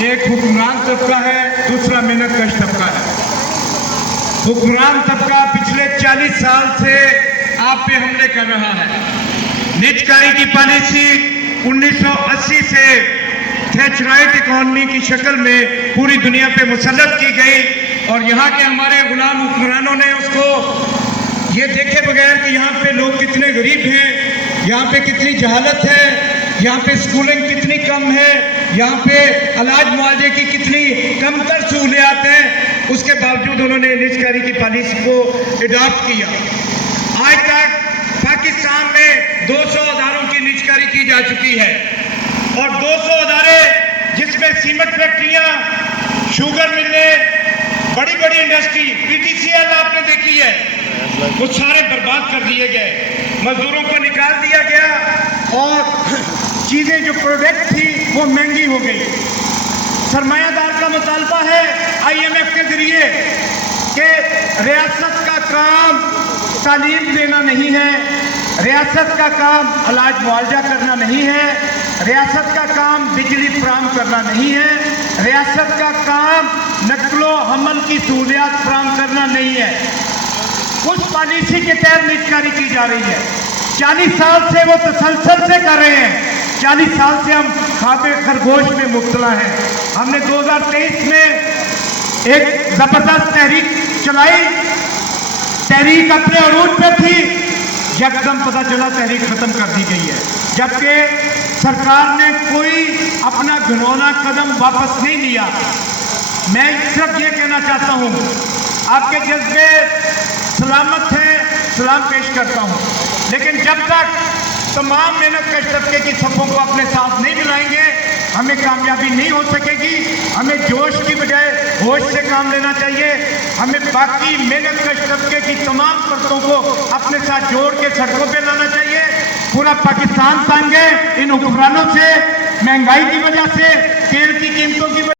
ایک حکمران طبقہ ہے، دوسرا محنت کش طبقہ ہے۔ حکمران طبقہ پچھلے 40 سال سے آپ پہ حملے کر رہا ہے۔ نجکاری کی پالیسی 1980 سے تھیچرائٹ اکانومی کی شکل میں پوری دنیا پہ مسلط کی گئی، اور یہاں کے ہمارے غلام حکمرانوں نے اس کو یہ دیکھے بغیر کہ یہاں پہ لوگ کتنے غریب ہیں، یہاں پہ کتنی جہالت ہے، یہاں پہ سکولنگ کتنی کم ہے، یہاں پہ علاج معالجے کی کتنی کم تر سہولیات ہیں، اس کے باوجود انہوں نے نجکاری کی پالیسی کو اڈاپٹ کیا۔ آج تک پاکستان میں 200 اداروں کی نجکاری کی جا چکی ہے، اور 200 ادارے جس میں سیمنٹ فیکٹریاں، شوگر ملیں، بڑی بڑی industry, P T C L آپ نے دیکھی ہے، وہ سارے برباد کر دیے گئے، مزدوروں کو نکال دیا گیا، اور چیزیں جو پروڈکٹ تھی وہ مہنگی ہو گئی۔ سرمایہ دار کا مطالبہ ہے آئی ایم ایف کے ذریعے کہ ریاست کا کام تعلیم دینا نہیں ہے، ریاست کا کام علاج معالجہ کرنا نہیں ہے، ریاست کا کام بجلی فراہم کرنا نہیں ہے، ریاست کا کام نقل و حمل کی سہولیات فراہم کرنا نہیں ہے۔ اس پالیسی کے تحت نجکاری کی جا رہی ہے۔ 40 سال سے وہ تسلسل سے کر رہے ہیں، 40 سال سے ہم خواب خرگوش میں مبتلا ہیں۔ ہم نے 2023 میں ایک زبردست تحریک چلائی، تحریک اپنے عروج پہ تھی، یکدم پتہ چلا تحریک ختم کر دی گئی ہے، جبکہ سرکار نے کوئی اپنا گھنونا قدم واپس نہیں لیا۔ میں صرف یہ کہنا چاہتا ہوں، آپ کے جذبے سلامت ہیں، سلام پیش کرتا ہوں، لیکن جب تک تمام محنت کش طبقے کی صفوں کو اپنے ساتھ نہیں ملائیں گے، ہمیں کامیابی نہیں ہو سکے گی۔ ہمیں جوش کی بجائے ہوش سے کام لینا چاہیے۔ ہمیں باقی محنت کش طبقے کی تمام پرتوں کو اپنے ساتھ جوڑ کے سڑکوں پہ لانا چاہیے۔ پورا پاکستان تنگ ہے ان حکمرانوں سے، مہنگائی کی وجہ سے، تیل کی قیمتوں کی وجہ سے۔